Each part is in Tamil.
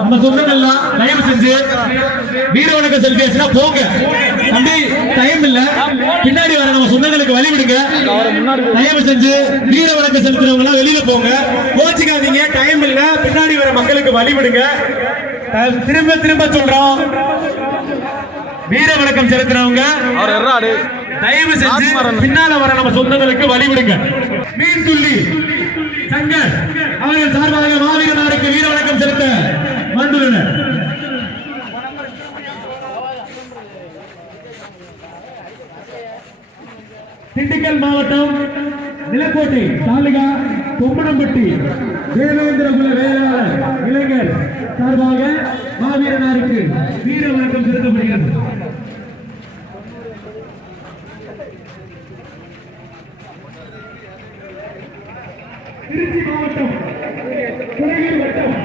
நம்ம சொந்தங்கள்லாம் தயவு செஞ்சு வீர வணக்கம் செலுத்தியாச்சுன்னா போங்க. தம்பி டைம் இல்ல, பின்னாடி வர நம்ம சொந்தங்களுக்கு வழி விடுங்க. தயவு செஞ்சு வீர வணக்கம் செலுத்துறவங்க எல்லாம் வெளியில போங்க. கோச்சிக்காதீங்க, டைம் இல்ல, பின்னாடி வர மக்களுக்கு வழி விடுங்க. திரும்ப திரும்ப சொல்றோம், வீர வணக்கம் செலுத்துறவங்க தயவு செஞ்சு பின்னால வர நம்ம சொந்தங்களுக்கு வழி விடுங்க. மீன் துள்ளி சங்கர் அவர்கள் சார்பாக மாவீரனாருக்கு வீர வணக்கம் செலுத்த வந்துள்ளனர். திண்டுக்கல் மாவட்டம் நிலக்கோட்டை தாலுகா கொம்மனம்பட்டி தேவேந்திரகுல வேளாளர் இளைஞர் சார்பாக மாவீரனாருக்கு வீர வணக்கம் செலுத்தப்படுகிறது. திருச்சி மாவட்டம் குறையூர் வட்டம்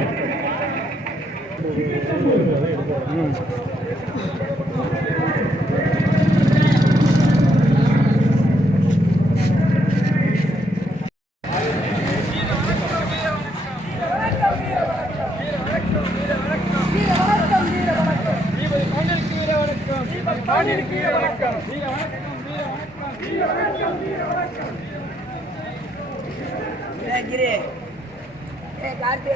गिरे काटे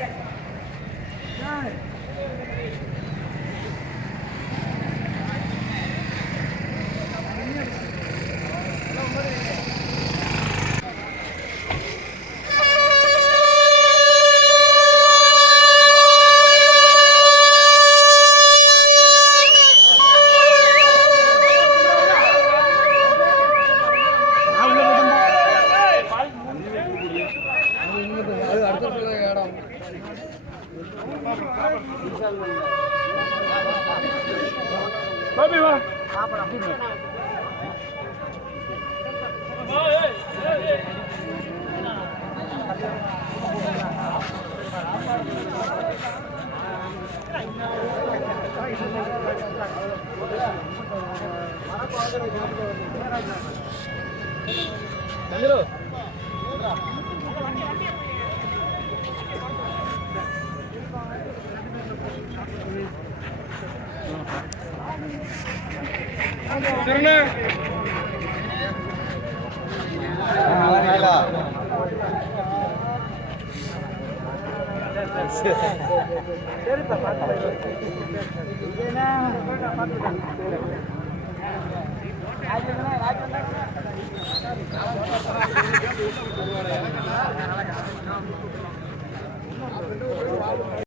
சரி